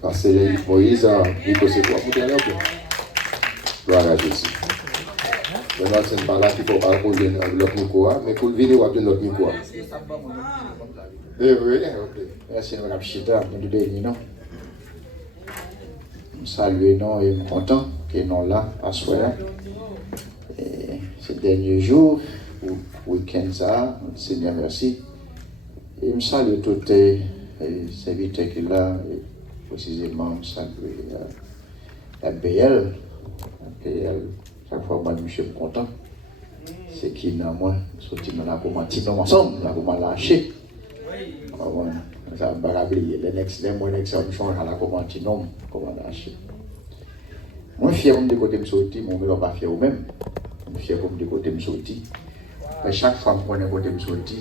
Parce que Moïse, il peut se voir pour dire gloire à Jésus. Maintenant, c'est pas là qu'il faut pas poser l'autre micro, mais pour le vidéo, on a notre micro. Oui, ok. Merci, Mme Chita, nous devons non. Saluer, non, et content que nous là, à soi. Ces derniers jours, week-end, ça, Seigneur, merci. Et je salue tous les serviteurs qui sont là, et précisément, je salue la BL. Chaque fois, moi, je suis content. C'est qui n'a moi, sorti dans la commande, ensemble, la commande lâché. Ça va oublier. Les next, on change à la commande, comment lâcher. Moi, je suis fier de côté me sortir, mon gars, pas fier ou même. Je suis fier de côté me sortir. Chaque fois que je côté me sortir,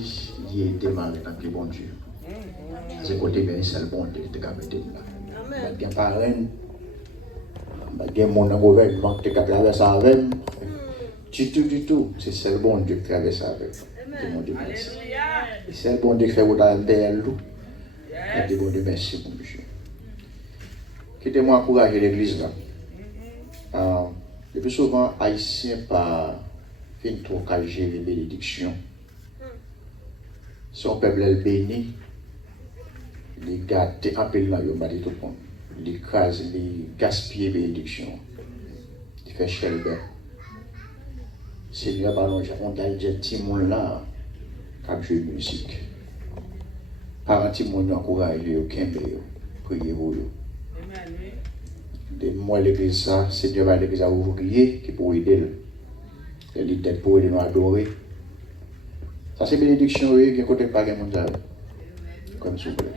il est démarré dans le bon Dieu. C'est côté bien, c'est le bon Dieu qui t'a mis là. Il y a pas rien. Il y a mon gouvernement qui t'a traversé avec. Du tout. C'est le bon Dieu qui traverse avec. Mon Dieu, merci. Et c'est le bon Dieu qui fait vous derrière nous. Et bon Dieu, merci pour monsieur. Quittez-moi encourager l'église là. Le plus souvent, Haïtiens par fin trop qu'à gérer les bénédictions. Son peuple est béni, les gâtés en peu là, il m'a dit tout le monde. Les crases, les gaspiller les bénédictions. Il fait chelbe. Seigneur, ballon, on a dit petit monde là, qui joue musique. Par petit monde encourager aucun meilleur, priez pour eux. De moi l'église ça, Seigneur va l'église à ouvrier qui pour aider. Elle est tête pour aider nous adorer. Ça c'est bénédiction qui côté pas de monde comme s'il vous plaît.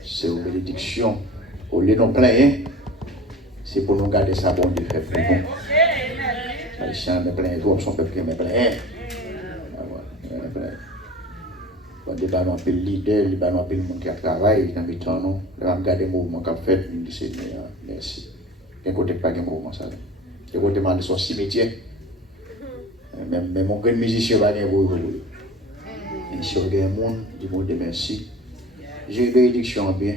C'est une bénédiction. Au lieu de plein, c'est pour nous garder ça bon Dieu fait pour nous. Haïtien me plein, tout son peuple me plein. Quand des ballons appellent leader, les ballons appellent le monde qui a travaillé dans le temps, non. Là, on regarde les mouvements qu'on fait, on dit Seigneur, merci. Il y a un côté pas de mouvement, ça. Il y a un côté de son cimetière. Même mon grand musicien va gagner pour vous. Et si on gagne un monde, du monde de merci. J'ai une bénédiction bien.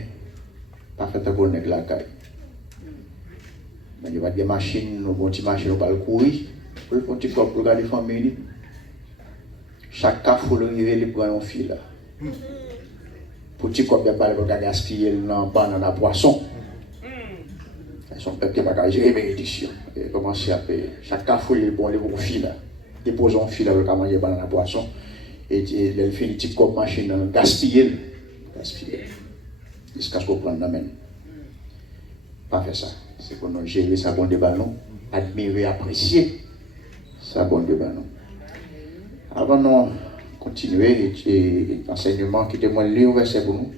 Pas fait à bon avec la caille. Mais il y a des machines, nos petites machines, on va le courir. Pour le petit corps, pour regarder la famille. Chaque cas, il faut le river, il prend un fil. Pour petit corps, il n'y a pas de gaspiller dans la poisson. Son peuple qui va gérer bénédiction. Commencer à payer. Chaque cas, il faut le bon, un fil. Déposer un fil avec manger dans la poisson. Et il fait une petite corps machine, gaspiller. Jusqu'à ce qu'on prenne la main. Pas faire ça. C'est pour nous gérer sa bonne de ballon, admirer, apprécier sa bonne de ballon. Avant de continuer, l'enseignement qui était moins lié au verset pour nous.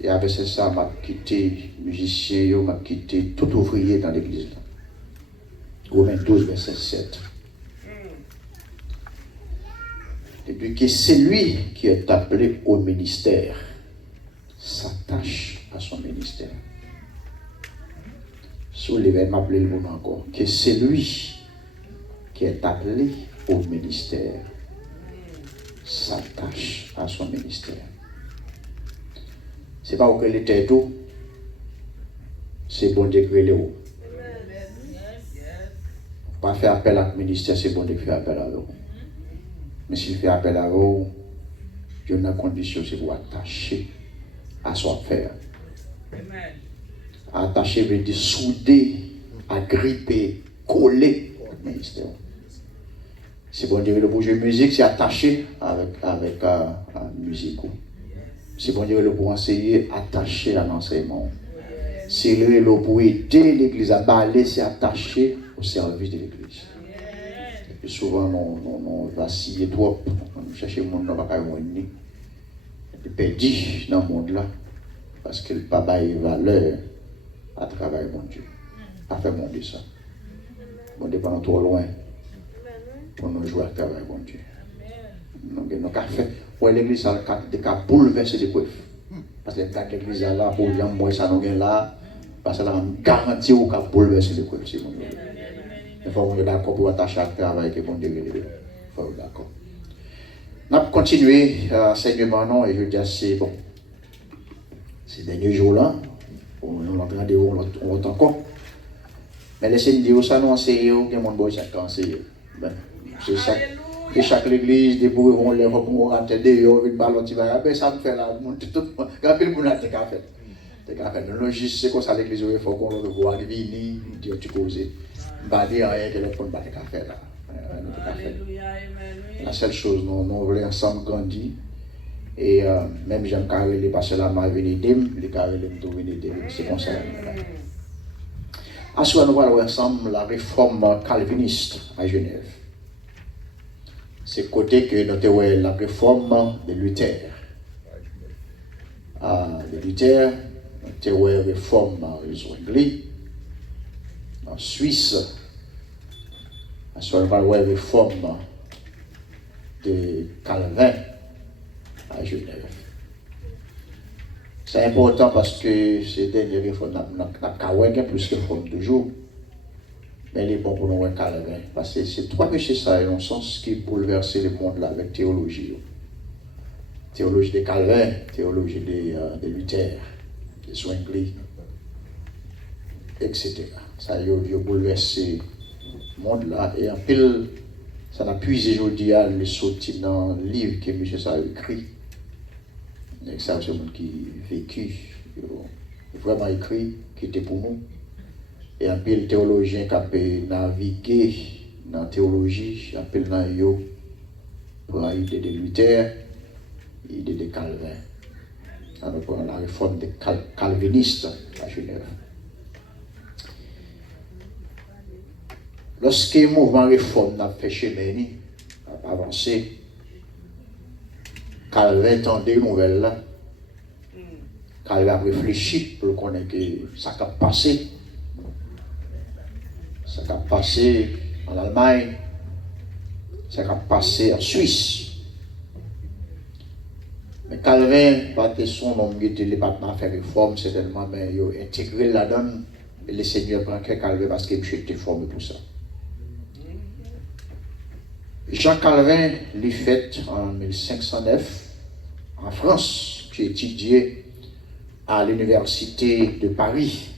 Et avec ça, m'a quitté musicien, m'a quitté tout ouvrier dans l'église. Romains 12, verset 7. Et puis que celui qui est appelé au ministère s'attache à son ministère. Sous l'événement appelé le mot encore. Que celui qui est appelé au ministère s'attache à son ministère. C'est pas que les têtes tout, c'est bon Dieu qui est haut. Pas faire appel à le ministère, c'est bon Dieu qui fait appel à vous. Mais s'il fait appel à vous, il y a une condition, c'est vous attacher à son affaire. Attacher veut dire souder, agripper, coller au ministère. Si bon Dieu le projet musique, c'est attaché avec la musique. Si bon Dieu le pour enseigner, attaché à l'enseignement. Si le pour aider l'église à baler, c'est attaché au service de l'église. Et puis souvent, on vacille trop, on cherche le monde, on ne va pas revenir. Et puis perdu dans le monde là, parce que le papa a valeur à travailler mon Dieu. À faire mon Dieu ça. Bon Dieu pendant trop loin. Pour nous jouer à travail, bon Dieu. Nous avons fait. Pour l'église, ça a bouleversé les preuves. Parce que l'église est là, pour les gens, moi, ça nous est là. Parce que là, on garantit qu'on a bouleversé les preuves. Il faut qu'on d'accord pour attacher à travail que bon Dieu il faut d'accord. On va continuer l'enseignement, non, et je dis c'est bon. Ces derniers jours-là, On l'entend on l'entend encore. Mais laissez-moi dire ça, non, c'est eux, il y a mon boy, chaque conseiller. C'est chaque église, des bourgs vont les recours à tête dehors, une ballon, tu vas, ça me fait là, tout le monde, quand le monde a des cafés. Des cafés. Le juste, c'est comme ça l'église, il faut qu'on le voit, il vient, Dieu, tu causes. Bah, il y a rien que le fond de des cafés là. La seule chose, nous voulons ensemble grandir. Et même j'aime carrer les parce que là, m'a venu d'im, les carrer les tout venir d'im, c'est comme ça. Ensuite, nous allons ensemble la réforme calviniste à Genève. C'est côté que nous avons la réforme de Luther. De Luther, nous avons la réforme de Zwingli. En Suisse, nous avons la réforme de Calvin à Genève. C'est important parce que ces dernières réformes, nous avons plus de réformes toujours. Mais il est bon pour nous voir Calvin. Parce que c'est trois messieurs ça, dans le sens qui bouleverse le monde là avec théologie. Théologie de Calvin, théologie de Luther, de Zwingli, etc. Ça a bouleversé le monde là. Et en pile, ça a puisé aujourd'hui à le sortir dans le livre que monsieur ça a écrit. Et ça, c'est le monde qui a vécu, vraiment écrit, qui était pour nous. Et un peu de théologien qui a navigué dans la théologie, un peu dans yo pour l'idée de Luther, l'idée de Calvin. Alors pour la réforme des calvinistes à Genève. Lorsque le mouvement réforme n'a fait chemin, a avancé, Calvin tendait une nouvelle là. Calvin a réfléchi pour connaître que ça a passé. Ça a passé en Allemagne, ça a passé en Suisse. Mais Calvin, pas son nom, il était le département faire réforme, certainement, mais il a intégré là-dedans. Et le Seigneur prend que Calvin parce qu'il était formé pour ça. Jean Calvin l'a fait en 1509 en France. J'ai étudié à l'université de Paris.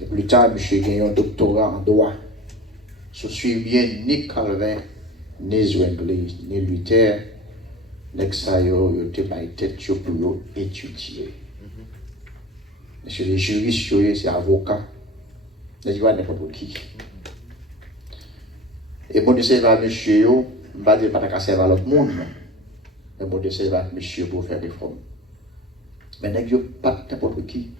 Et plus tard, je suis gagné un doctorat en droit. Je suis bien ni Calvin, ni Zwingli, ni Luther, ni ça, yo te baille tête pour étudier. Monsieur les juristes, c'est avocat. Je dis n'importe qui. Et bon, c'est va monsieur, je ne vais pas dire que ça va l'autre monde. Mais bon, c'est va monsieur pour faire des formes. Mais n'est-ce pas n'importe qui.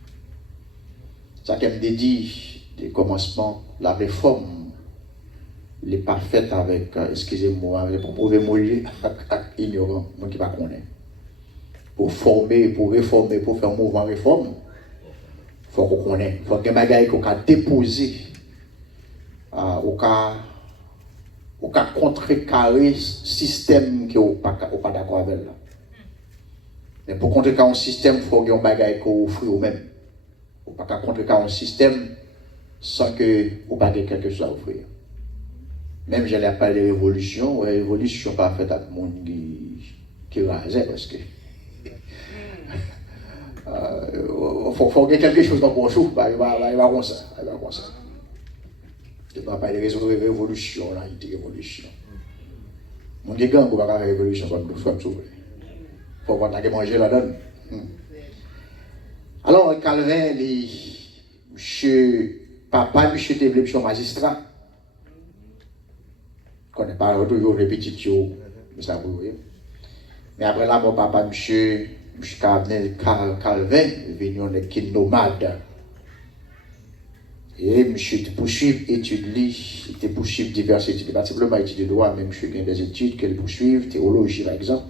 Ça qui me dit, du commencement, la réforme n'est pas faite avec, excusez-moi, pour prouver mouiller ignorant, moi qui ne pas connaître. Pour former, pour réformer, pour faire un mouvement réforme, il faut qu'on connaisse. Il faut que les qu'on a déposé au cas contrecarrer le système qui n'est pas d'accord avec là. Mais pour contrecarrer un système, il faut que les bagailles qu'on offre eux-mêmes. Il ne faut pas contrecarrer un système sans que vous n'ayez quelque chose à offrir. Même je n'ai pas de révolution, la révolution n'est pas faite avec le monde qui rasait parce que il faut qu'il y ait quelque chose dans le chou, il va comme ça. Il n'y a pas de révolution, là, il y a une révolution. Mon gars, on ne peut pas faire une révolution comme nous sommes souvent. Il faut qu'on ait mangé là-dedans. Alors, Calvin, papa, monsieur était magistrat. Je ne connais pas toujours les petits tuyaux, mais ça vous voyez. Mais après là, mon papa, monsieur Calvin, venu en équipe nomade. Et monsieur te poursuivre études, il te poursuivre diverses études, pas simplement études de droit, mais monsieur a des études qu'elle poursuivre, théologie par exemple.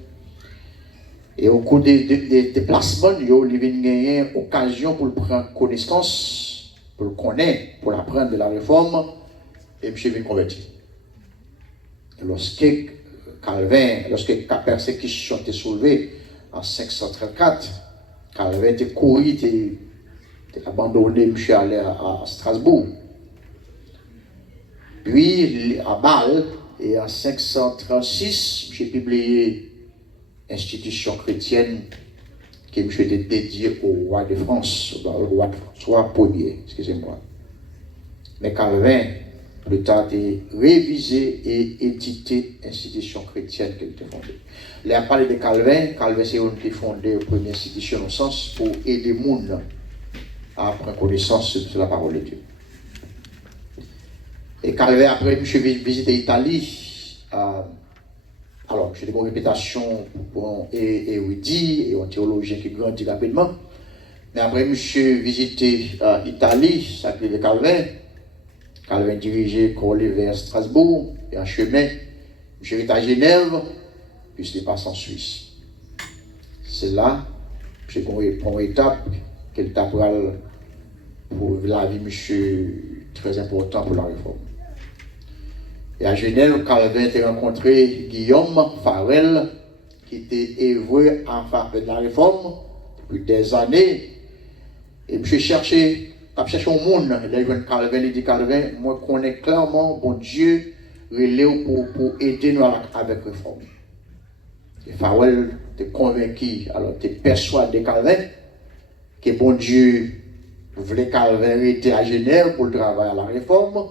Et au cours des déplacements, il a gagné occasion pour prendre connaissance, pour le connaître, pour apprendre de la réforme, et monsieur vient convertir. Lorsque la persécution était soulevée en 534, Calvin était couru, était abandonné, monsieur allé à Strasbourg. Puis à Bâle, et en 536, j'ai publié Institution chrétienne qui monsieur était dédié au roi de France, au roi de François Ier, excusez-moi. Mais Calvin, plus tard, a révisé et édité l'institution chrétienne qu'il a fondée. Là, parler de Calvin, Calvin c'est un qui a fondé la première institution au sens pour aider les gens à prendre connaissance sur la parole de Dieu. Et Calvin, après, je suis visité l'Italie. Alors, j'ai des bonnes répétations pour un érudit et un théologien qui grandit rapidement. Mais après, je suis visité l'Italie, ça s'appelait Calvin. Calvin dirigeait Corley vers Strasbourg, et en chemin, je suis à Genève, puis je passe en Suisse. C'est là, j'ai une étape, quelle étape pour la vie, monsieur, très important pour la réforme. Et à Genève, Calvin a rencontré Guillaume Farel, qui était œuvré en faveur de la réforme depuis des années. Et je cherchais un monde. Là, Calvin, il dit Calvin, moi, je connais clairement, bon Dieu, relève pour aider nous avec la réforme. Et Farel était convaincu, alors tu es persuadé Calvin, que bon Dieu voulait Calvin aider à Genève pour le travail à la réforme.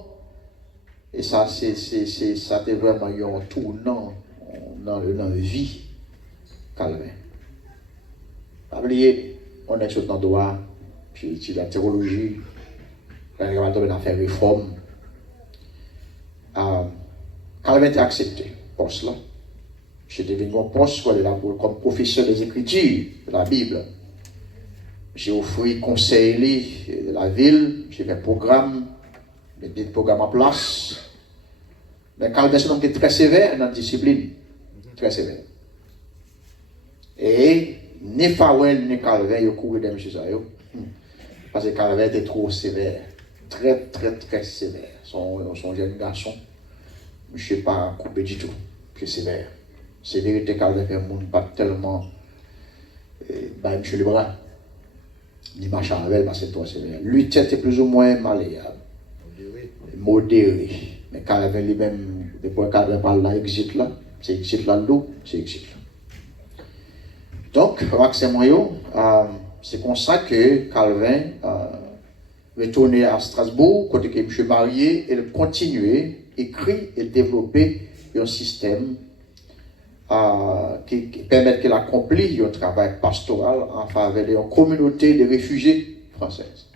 Et ça, c'était vraiment un tournant dans la vie, Calvin. Pas oublier, on est sur le droit, j'ai étudié la théologie, on a fait réforme. Calvin a accepté ce poste-là. J'ai devenu un poste comme professeur des Écritures de la Bible. J'ai offert conseil de la ville, j'ai fait un programme. Mettre des programmes en place. Mais Calvin est un homme qui est très sévère dans la discipline. Très sévère. Et ni Farel ni Calvin, ils courent de M. Sayo. Parce que Calvin était trop sévère. Très, très, très sévère. Son jeune garçon. Je ne sais pas couper du tout. C'est sévère. C'est vérité, Calvin fait un monde pas tellement. M. Lebras. Ni machin avec, parce que c'est trop sévère. Lui, était plus ou moins malléable. Modéré. Mais Calvin lui-même, depuis Calvin parle là, exit là, c'est exit là, c'est exit là. Donc, c'est comme ça que Calvin retourné à Strasbourg, quand il est marié, et continuer, écrit et développer un système qui permet qu'il accomplisse un travail pastoral en faveur de la communauté de réfugiés françaises.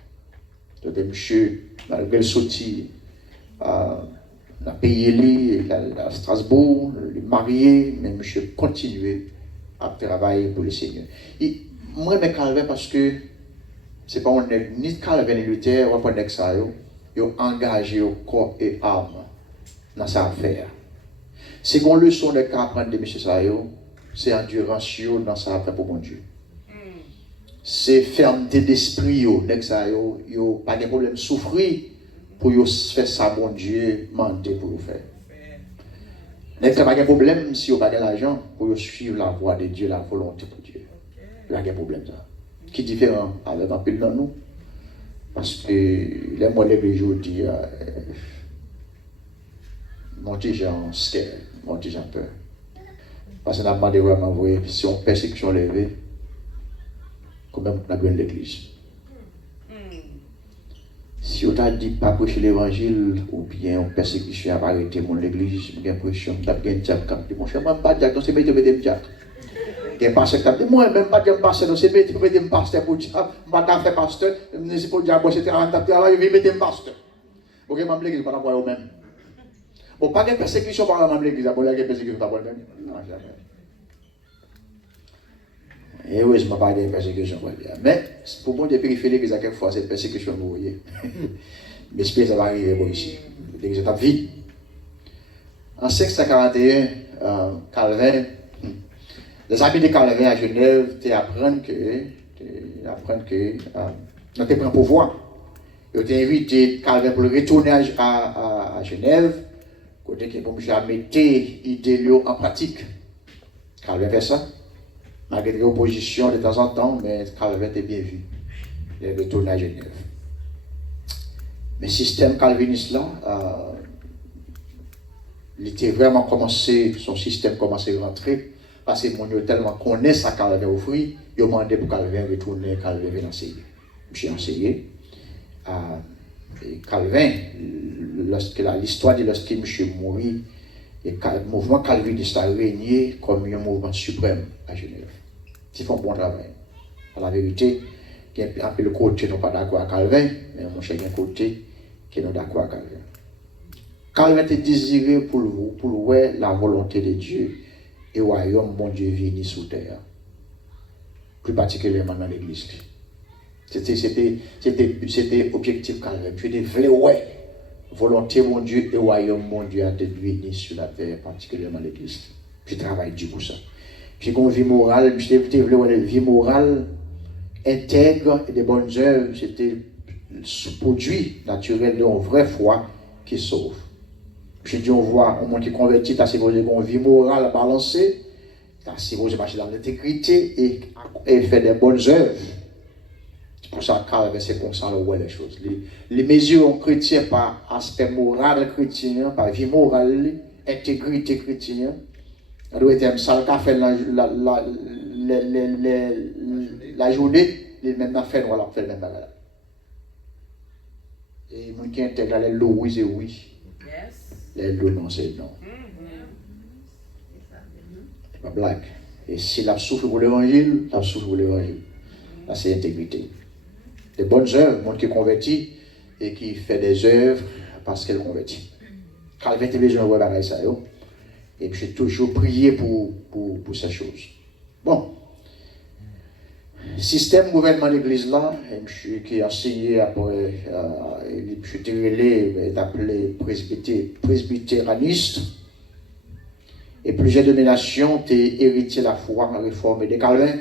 Donc, monsieur, malgré le sorti, a payé lui à Strasbourg, le marié, mais monsieur continuer à travailler pour le Seigneur. Moi, je Calvin parce que c'est pas ni Calvin ni Luther, on pas ça, ils ont engagé au corps et âme dans sa affaire. Seconde leçon de qu'apprendre de M. Sayo, c'est endurance dans sa affaire pour mon Dieu. C'est fermeté d'esprit, yo pas de problème souffrir pour faire ça, bon Dieu, mentir pour le faire. N'est-ce pas de problème si vous n'avez pas d'argent pour suivre la voie de Dieu, la volonté pour Dieu. Il y a un problème ça. Qui est différent avec un peu dans nous. Parce que les mots les jours disent mon Dieu, j'ai un scare, mon Dieu, j'ai peur. Parce que nous avons demandé vraiment, si on persécution levée, comment on a besoin de l'église. Si on t'a dit pas prêcher l'évangile ou bien on persécution à arrêter mon l'église, j'ai l'impression que tu as un diable qui dit mon cher, moi pas diable, donc c'est mettre des diable. Il y a un pasteur qui dit moi même pas diable pasteur, donc c'est mettre un pasteur pour diable, moi t'as fait pasteur, c'est pour diable, c'est un travail, je vais mettre un pasteur. OK, même l'église pas voir même. Bon, pas de persécution par la même l'église, pour la persécution par le même. Non, jamais. Et oui, je ne pas de persécution. Mais pour moi, depuis qu'il fait l'église, quelquefois, c'est persécution, vous voyez. Mais j'espère que ça va arriver bon, ici. L'église est vide. En 1641, Calvin, les amis de Calvin à Genève, apprennent que nous avons pris un pouvoir. Ils ont invité Calvin pour retourner à Genève, côté que pour jamais mettre l'idée en pratique. Calvin fait ça. Malgré l'opposition de temps en temps, mais Calvin était bien vu. Il est retourné à Genève. Mais le système calviniste là, il était vraiment commencé, son système commençait à rentrer parce que mon tellement connaît ça Calvin offert, ils ont demandé pour Calvin retourner, Calvin vient enseigner. J'ai enseigné. Calvin, l'histoire de lorsque monsieur mourit, le mouvement calviniste a régné comme un mouvement suprême à Genève. Ils font un bon travail. À la vérité, il y a un peu le côté qui n'est pas d'accord avec Calvin, mais mon cher, il y a un côté qui est d'accord avec Calvin. Calvin était désiré pour voir la volonté de Dieu et le royaume, bon Dieu, venir sous terre. Plus particulièrement dans l'église. C'était objectif Calvin. Je voulais ouais, volonté mon Dieu et royaume mon Dieu a été venir sur la terre, particulièrement l'église. Je travaille dur pour ça. J'ai une vie morale, je voulais une vie morale intègre et de bonnes œuvres. C'était le produit naturel d'une vraie foi qui sauve. Je dis on voit un monde qui convertit, t'as supposé une vie morale balancée, t'as supposé marcher dans l'intégrité et faire des bonnes œuvres. Pour ça, Calvin, c'est comme ça, on voit les choses. Les mesures chrétiennes par aspect moral chrétien, par vie morale, intégrité chrétienne, ça doit être ça qu'a fait la journée, les mêmes affaires, on va faire les mêmes bagages. Et les gens qui intègrent les lots, oui, c'est oui. Les lots, non, c'est non. C'est pas blague. Et si la souffre pour l'évangile, la souffre pour l'évangile. Là, c'est intégrité. Des bonnes œuvres, monde qui convertit et qui fait des œuvres parce qu'elle convertit. Calvin était besoin de voir ça. Et puis j'ai toujours prié pour ces choses. Bon. Système gouvernement de l'église là, qui a enseigné après, je suis appelé presbytéraniste. Et plusieurs dénominations ont hérité la foi réformée de Calvin.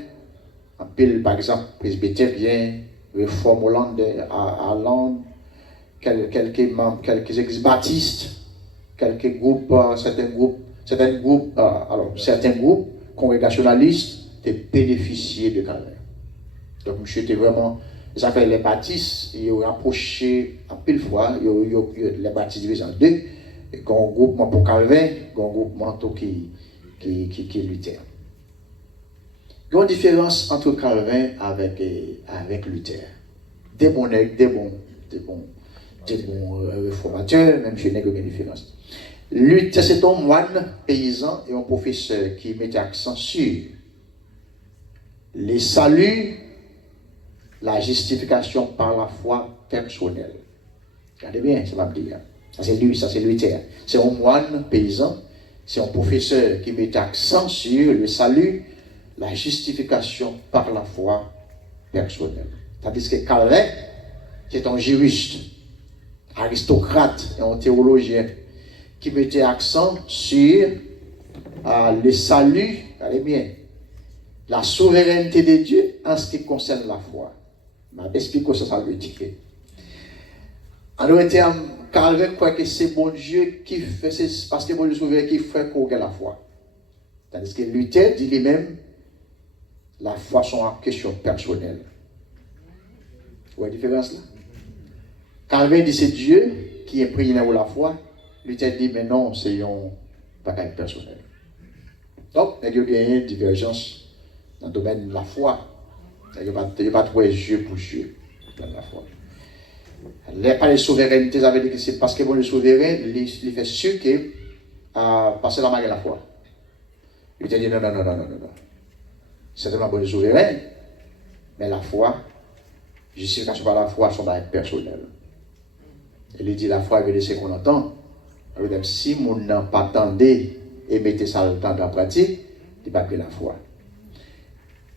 En pile, par exemple, presbytérien, réforme hollandais à Hollande, quelques ex-baptistes, quelques groupes, certains groupes congrégationalistes ont bénéficié de Calvin. Donc, monsieur était vraiment, ça fait les baptistes, ils ont rapproché en pile fois, les baptistes divisés en deux, et un groupement pour Calvin, un groupement qui Luther. Il y a une différence entre Calvin avec Luther. Des bons réformateurs, même chez nous, il y a une différence. Luther, c'est un moine paysan et un professeur qui mettait accent sur les saluts, la justification par la foi personnelle. Regardez bien, ça va me dire. Ça c'est Luther. C'est un moine paysan, c'est un professeur qui met accent sur le salut, la justification par la foi personnelle. Tandis que Calvin, qui est un juriste, aristocrate et un théologien, qui mettait accent sur le salut, regardez bien, la souveraineté de Dieu en ce qui concerne la foi. Je vais expliquer ce que ça veut dire. En d'autres termes, Calvin croit que c'est bon Dieu qui fait, c'est parce que bon Dieu souverain qui fait qu'on ait la foi. Tandis que Luther dit lui-même, la foi sont en question personnelle. Vous voyez la différence là? Calvin dit c'est Dieu qui est pris dans la foi. Luther dit mais non, c'est un bagage personnel. Donc, il y a une divergence dans le domaine de la foi. Il n'y a pas de Dieu pour Dieu dans la foi. Les pas de souveraineté, ça veut dire que c'est parce que bon le souverain, il fait sûr que passer la main à la foi. Il te dit non. C'est tellement bon le souverain, mais la foi, justification par la foi, son bagage personnel. Il dit la foi veut dire ce qu'on entend. Alors, si on n'a pas attendu et mettez ça le temps en pratique, il n'y a pas que la foi.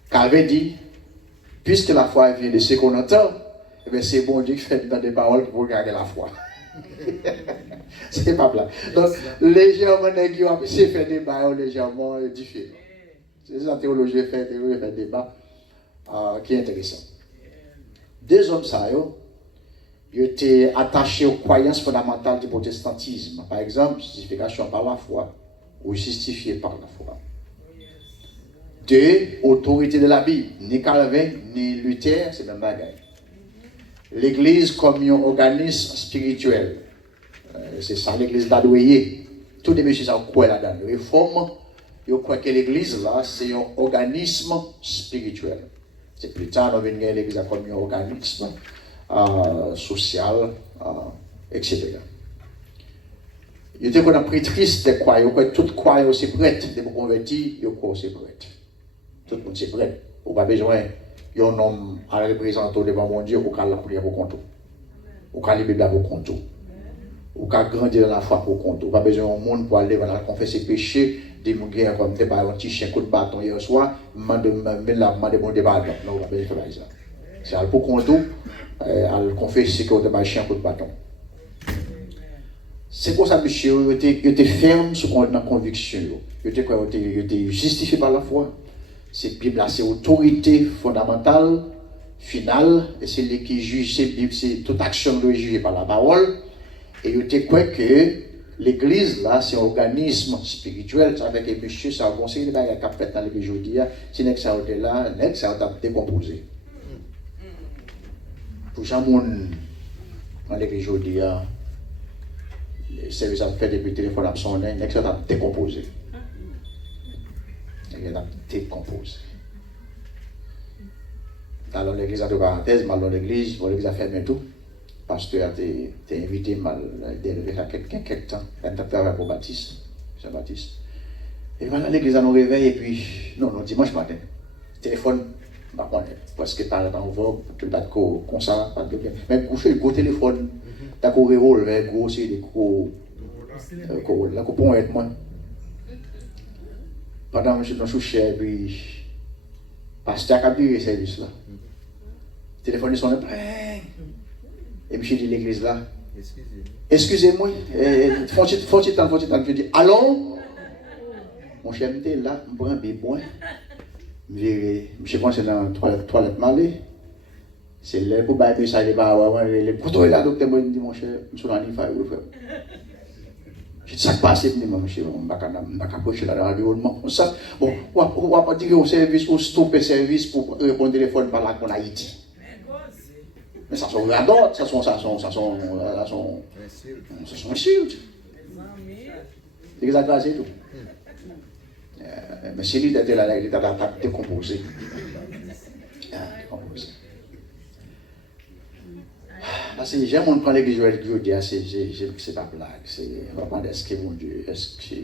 Calvin dit, puisque la foi vient de ce qu'on entend, eh c'est bon Dieu qui fait dans des paroles pour garder la foi. C'est pas plat. Donc, légèrement, qui ont apprécié faire des paroles légèrement différents. C'est ça la théologie fait des débats qui est intéressant. Deux hommes, ça, ils étaient attachés aux croyances fondamentales du protestantisme. Par exemple, justification par la foi ou justifié par la foi. Deux, autorité de la Bible. Ni Calvin, ni Luther, c'est le même bagage. L'Église comme un organisme spirituel. C'est ça, l'Église d'Adoyer. Tous les messieurs, ça croient là-dedans. Réforme, je crois que l'église là, c'est un organisme spirituel. C'est plus tard, on vient l'église comme un organisme social, etc. Je te connais pris triste de croire, que tout croyant c'est prêt, de me convertir, je crois c'est prêt. Tout le monde c'est prêt. On n'a pas besoin d'un homme à représenter devant mon Dieu pour qu'il la prière pour compte. Ou qu'il la Bible pour compte. Ou qu'il grandir dans la foi pour compte. Ou pas besoin d'un monde pour aller confesser ses péchés, des gens comme des un petit chien coup de bâton hier soir, demander bon débat. Non, on n'a pas besoin de faire ça. C'est pour compte, à confesser que vous avez un chien coup de bâton. C'est pour ça, monsieur, il était ferme sur la conviction. Il était justifié par la foi. Cette Bible, c'est autorité fondamentale, finale, et c'est lui qui juge, c'est toute action doit juger par la parole. Et il était quoi que l'église, là, c'est un organisme spirituel. Ça fait que monsieur, ça a conseillé, il y a fait dans l'église aujourd'hui, si n'est que ça a été là, n'est que ça a été décomposé. Pour chaque monde dans l'église aujourd'hui, les services ont fait depuis le téléphone à son n'est que ça a été décomposé. Il a décomposé. Alors l'église a deux parenthèses, mal dans l'église a fermé tout. Parce que tu as invité mal d'élever à quelque temps, quand tu as travaillé pour Baptiste, Jean-Baptiste. Et voilà, l'église a nous réveille et puis, non, dimanche matin, téléphone, parce que tu as en vogue, tu n'as pas comme ça, pas de bien. Mais coucher le gros téléphone, tu as un revolver, gros, c'est des gros. Là, coupon est moi. Pendant que je suis dans le chouché, et puis, pasteur a pu le service là. Le téléphone sonne plein. Et puis je dis l'église là. Excusez-moi. Faut-il temps, je dis allons. Mon cher m'était là, je prends un béboin. Je pense que c'est dans la toilette malée. C'est là pour bailler ça, les couteaux là, docteur, moi, dit mon cher, je suis dans l'IFA, vous frère. Je dis ça passe, je dis mon cher, on va pas approcher là dans l'environnement. Bon, on va pas dire au service, ou stopper service pour répondre au téléphone par là qu'on a Haïti. Mais ça sont radars, ça sont insultes. C'est exactement ça tout. Mais c'est lui qui a décomposé. Parce que j'aime on prend l'église aujourd'hui, c'est pas blague, c'est pas est-ce que mon Dieu, est-ce que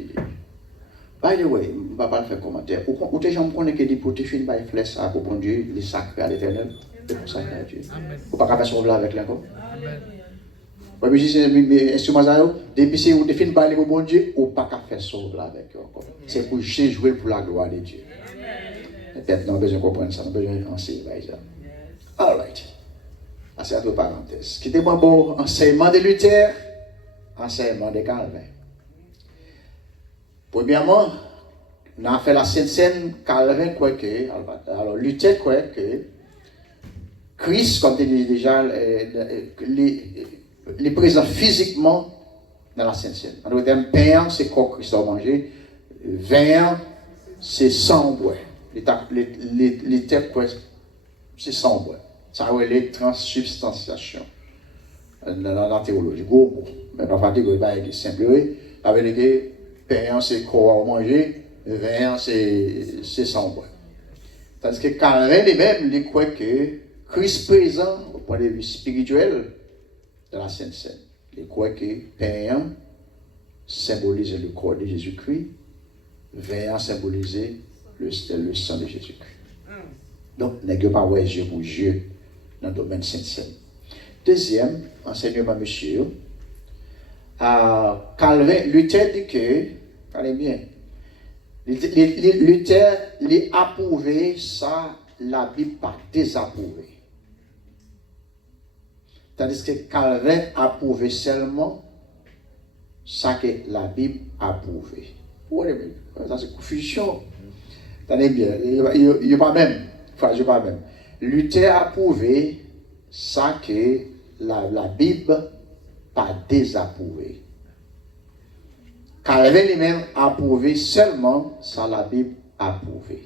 by the way, je ne vais pas faire commentaire. Ou des gens connaissent que des protéger une baille flèche pour bon Dieu, les sacrés à l'éternel. C'est pour ça que Dieu. Vous ne pouvez pas faire son avec l'encore. Oui, mais si c'est un instrument, depuis que vous définissez baille pour bon Dieu, vous ne pouvez pas faire son avec encore. C'est pour jouer pour la gloire de Dieu. Peut-être nous avons besoin de comprendre ça, nous avons besoin d'enseigner ça. All right. C'est à deux parenthèses. Qui était bon enseignement de Luther, enseignement de Calvin. Premièrement, on a fait la Sainte-Seine, Calvin croit que, alors Luther croit que Christ, comme tu dis déjà, est présent physiquement dans la Sainte-Seine. En d'autres termes, pain, c'est quoi Christ a mangé, vin, c'est sang bois. Les termes, c'est sang bois. Ça a les transsubstantiation dans la théologie. Gros, mais parfois, il va être simple. Avec les pain, c'est quoi à manger, vin, c'est sang bois. Tandis que Calvin lui-même, il croit que Christ présent, au point de vue spirituel, de la Sainte-Seine. Il croit que pain symbolise le corps de Jésus-Christ, vin symbolise le sang de Jésus-Christ. Donc, n'est-ce pas ouais yeux pour yeux dans le domaine Sainte-Seine. Deuxième enseignement, monsieur, Calvin, Luther dit que, allez bien, Luther a approuvé ça, la Bible pas désapprouvé. Tandis que Calvin a approuvé seulement ça que la Bible a approuvé. Ça c'est confusion. Tenez bien, il n'y a pas même. Enfin, je parle même. Luther a approuvé ça que la Bible pas désapprouvé. Calvin lui-même a approuvé seulement ça la Bible a approuvé.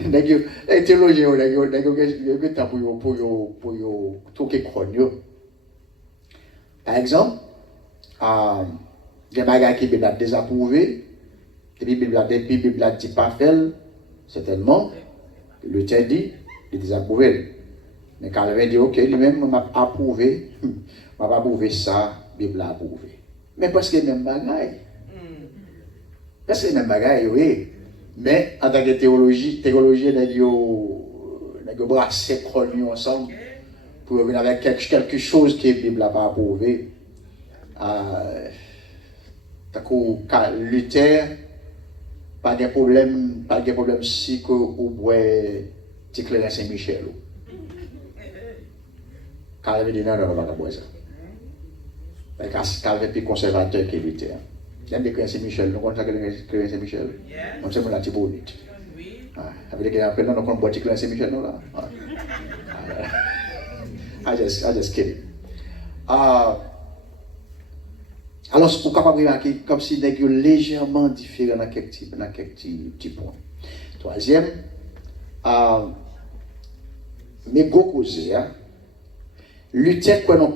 Les théologiens, ils ont temps pour troquer chronio. Par exemple, Il y a des bagages qui sont désapprouvés, depuis la Bible ne dit pas faire, certainement, le tient dit, il désapprouvé. Mais Calvin dit, ok, lui-même m'a approuvé, m'a pas approuvé ça, la Bible a approuvé. Mais parce que les mêmes bagages. Parce que les mêmes bagages, oui. Mais en tant que théologie, nous brasser ensemble pour revenir avec quelque chose que la Bible n'a pas approuvé. Luther, pas de problème si que ou boit Ticler Saint-Michel. Calvin dit non, pas boire ça. Calvin est plus conservateur que Luther. J'aime bien Saint-Michel, nous connaissons Ticler Saint-Michel. On sait la Tibonite. Avec les gens, nous connaissons Ticler Saint-Michel, non là. I just kidding. Alors, c'est pour capable remarquer comme si nous sommes légèrement différents dans quelques petits points. Troisième, mais gros causer, lutter pour une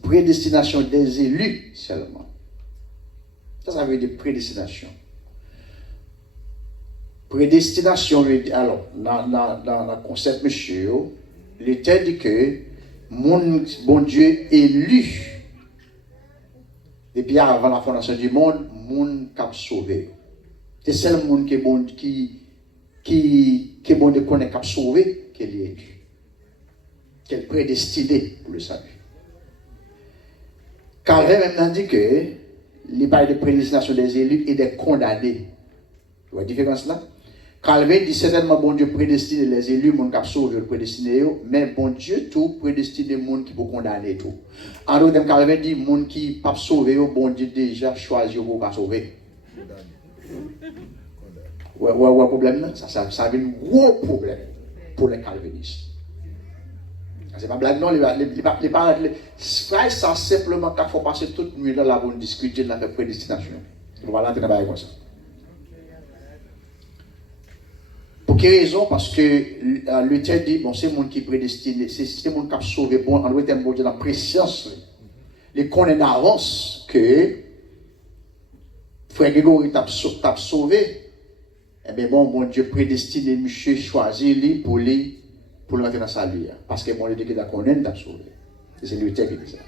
prédestination des élus seulement. Ça veut dire prédestination. Prédestination, alors, dans le concept, monsieur, lutter dit que mon bon Dieu élu. Depuis avant la fondation du monde, le monde qui a sauvé. C'est le monde qui est bon, qui est bon de connaître, qui a sauvé, qui est élu. Qui est prédestiné pour le salut. Calvin même dit que il parle de prédestination des élus et des condamnés. Tu vois la différence là? Calvin dit certainement bon Dieu prédestiné les élus, monde qui a sauvé, prédestiné, mais bon Dieu tout prédestiné monde qui peut condamner tout. En d'autres termes, Calvin dit monde qui pas sauvé, bon Dieu déjà choisi pour pas sauver. Ouais, problème là, ça a un gros problème pour les calvinistes. C'est pas blague non, frère ça simplement qu'il faut passer toute nuit là pour discuter de la prédestination. On va l'entendre dans comme ça. Pour quelle raison? Parce que Luther dit, bon, c'est le monde qui est prédestiné, c'est le monde qui a sauvé, bon, en d'autres termes, la préscience, les connaît d'avance que frère Grégory t'a sauvé, eh bien bon Dieu prédestiné, monsieur choisi lui pour rentrer dans sa vie. Parce que bon Dieu qui t'a connu, t'a sauvé. C'est Luther qui dit ça.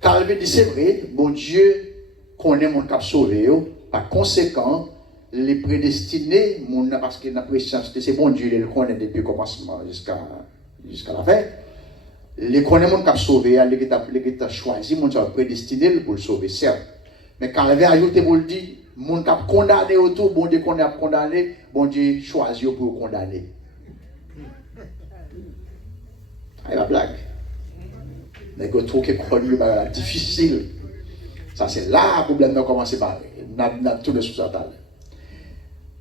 Calvin dit, c'est vrai, bon Dieu connaît mon qui a sauvé, par conséquent, les prédestinés, parce que la préscience, c'est bon Dieu, il le connaît depuis le commencement jusqu'à la fin. Les connaît mon qui a sauvé, les qui a choisi, mon qui a prédestiné pour le sauver, certes. Mais quand il avait ajouté pour le dire, mon qui a condamné autour, bon Dieu qu'on a condamné, bon Dieu choisi pour le condamner. C'est la blague. Mais il trouve que c'est difficile. Ça, c'est là le problème de commencer par tout le sous-satal.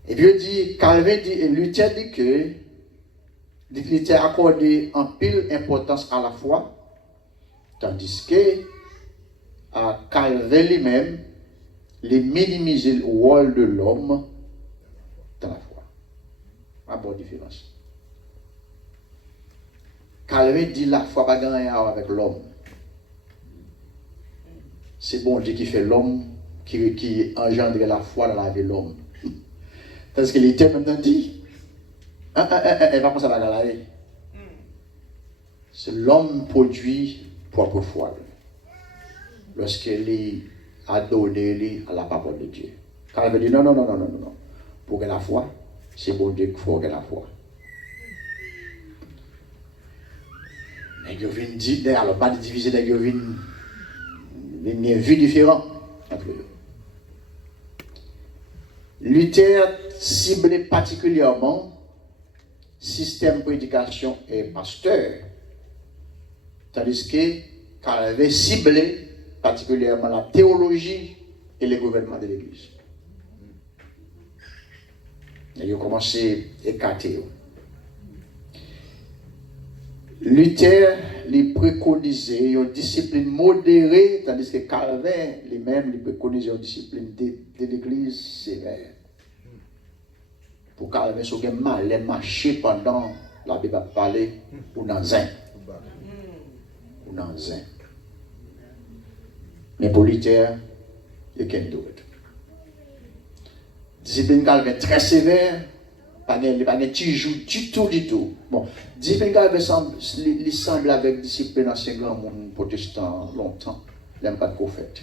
Et puis, Calvin dit, et Luther dit que Luther a accordé en pile importance à la foi, tandis que Calvin lui-même, il minimisait le rôle de l'homme dans la foi. Une bonne différence. Calvin dit la foi pas gagne avec l'homme. C'est bon Dieu qui fait l'homme, qui engendre la foi dans la vie de l'homme. Parce que l'Éternel maintenant dit, elle va penser à la galerie. C'est l'homme produit propre foi. Lorsqu'il a donné à la parole de Dieu. Quand elle dit non. Pour que la foi, c'est bon Dieu qu'il faut que la foi. Mais il vient dire, alors pas de diviser, il vient une vue différente entre eux. Luther ciblait particulièrement système prédication et pasteur, tandis que Calvin ciblait particulièrement la théologie et le gouvernement de l'Église. Et il a commencé à écarter. Luther les préconisait une discipline modérée, tandis que Calvin lui-même les préconisait une discipline de l'Église sévère. Pour Calvin, si vous avez mal marché pendant la Bible a parlé, ou dans un. Mais pour Luther, You can do it. Discipline Calvin très sévère, pas de petit joue du tout. Bon, discipline Calvin semble avec discipline ancien grand monde protestant longtemps, l'aime pas de prophète.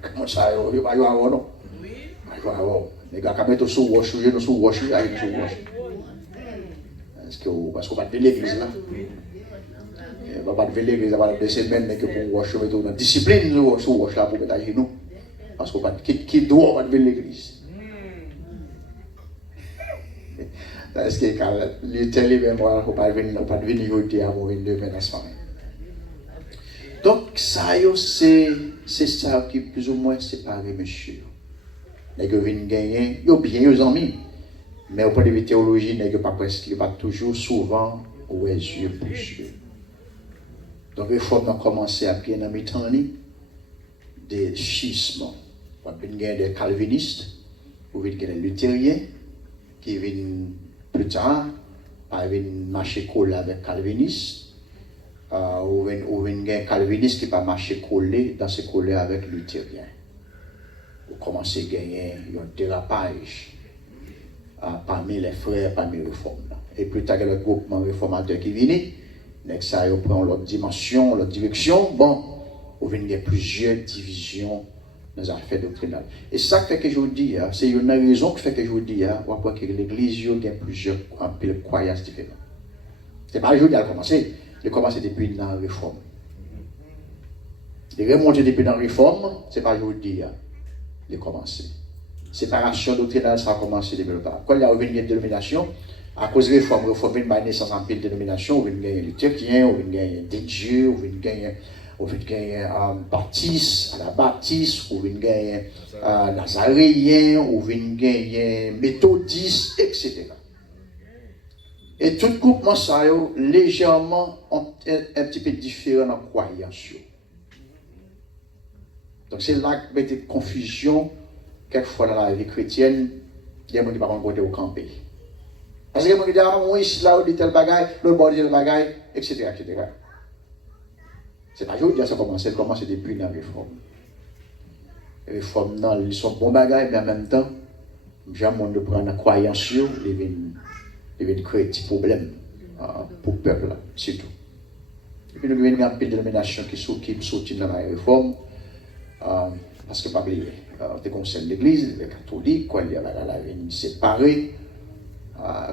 Comment ça, il va y avoir non? Oui. Les gars, quand même, sous wash, nous sous wash, avec sous wash. Parce qu'on va de l'église là. On va pas de l'église, on va de semaines, mais que pour wash, on va discipline sous wash là pour mettre à genoux. Parce qu'on va qui doit de l'église. Est-ce que quand les télé, même moi, on va pas venir au à mon venir demain à donc, ça, c'est ça qui plus ou moins séparé, monsieur. Les gens viennent gagner, ils ont bien les amis. Mais au point de vue théologie, ils ne pas presque, pas toujours, souvent, ouais, yeux pour yeux. Donc, il faut commencer à bien dans mes temps, des schismes. On va gagner des calvinistes, ou bien des luthériens, qui viennent plus tard, viennent marcher coller avec calvinistes. Ou un calviniste qui va marcher collé dans ce collé avec luthérien. Vous commencez à gagner un dérapage parmi les frères, parmi les réformes. Et plus tard, il y a le groupement réformateur qui vient, ça prend l'autre dimension, l'autre direction. Bon, vous venez plusieurs divisions dans les affaires doctrinales. Et ça fait que je vous dis, c'est une raison qui fait que je vous dis, on voit que l'Église a plusieurs croyances différentes. C'est pas aujourd'hui qu'elle a commencé. Il a commencé depuis la réforme. Il est remonté depuis la réforme, c'est pas aujourd'hui. Il a commencé. Séparation doctrinale, ça a commencé depuis le temps. Quand il y a eu une dénomination, à cause de la réforme vient de naissance en pile de dénomination, on vient de gagner les Turquiens, on vient de gagner des dieux, on vient de gagner Baptiste, à la Baptiste, on vient de gagner Nazaréen, on vient de gagner Méthodiste, etc. Et tout groupement ça est légèrement un petit peu différent en croyance. Donc c'est là que y a des confusions quelquefois dans la vie chrétienne, il y a des gens qui ne vont pas au camper. Parce que les gens qui disent ah moi ici là on dit tel bagaille, l'autre bord dit tel bagaille, etc. C'est pas aujourd'hui que ça commence, elle commence depuis la réforme. Les réformes non, ils sont bons bagailles, mais en même temps, jamais on ne prend la croyance, ils viennent créer des petits problèmes pour le peuple, surtout. Et puis nous avons une petite dénomination qui sortit dans la réforme, parce que, pas oublier, on concerne l'Église, les catholiques, il y a la vie séparée,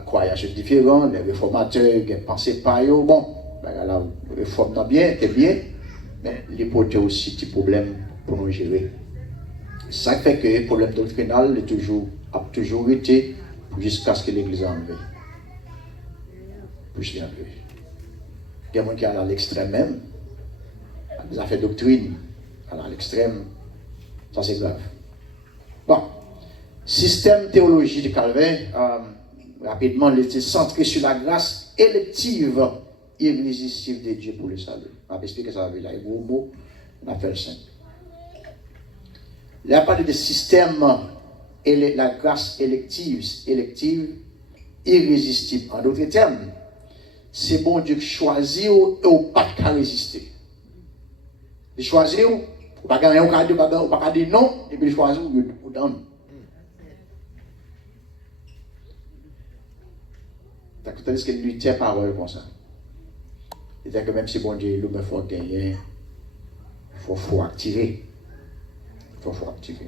croyances différentes, les réformateurs, les pensées par eux, bon, la réforme bien, c'est bien, mais il porte aussi des problèmes pour nous gérer. Ça fait que le problème doctrinal a toujours été jusqu'à ce que l'Église enlève. Plus bien vu. Il y a des gens qui sont à l'extrême même, des affaires de doctrine, à l'extrême, ça c'est grave. Bon, système théologie de Calvin, rapidement, il était centré sur la grâce élective, irrésistible de Dieu pour le salut. On va expliquer ça avec les gros mots, on a fait le simple. Il a parlé de système et la grâce élective, irrésistible. En d'autres termes, c'est bon Dieu qui choisit ou pas qu'à résister. Il choisit ou pas qu'à dire non, et puis il choisit ou donne. Donc, tandis qu'il lui tient parole comme ça. C'est-à-dire que même si bon Dieu il faut gagner, il faut activer. Il faut activer.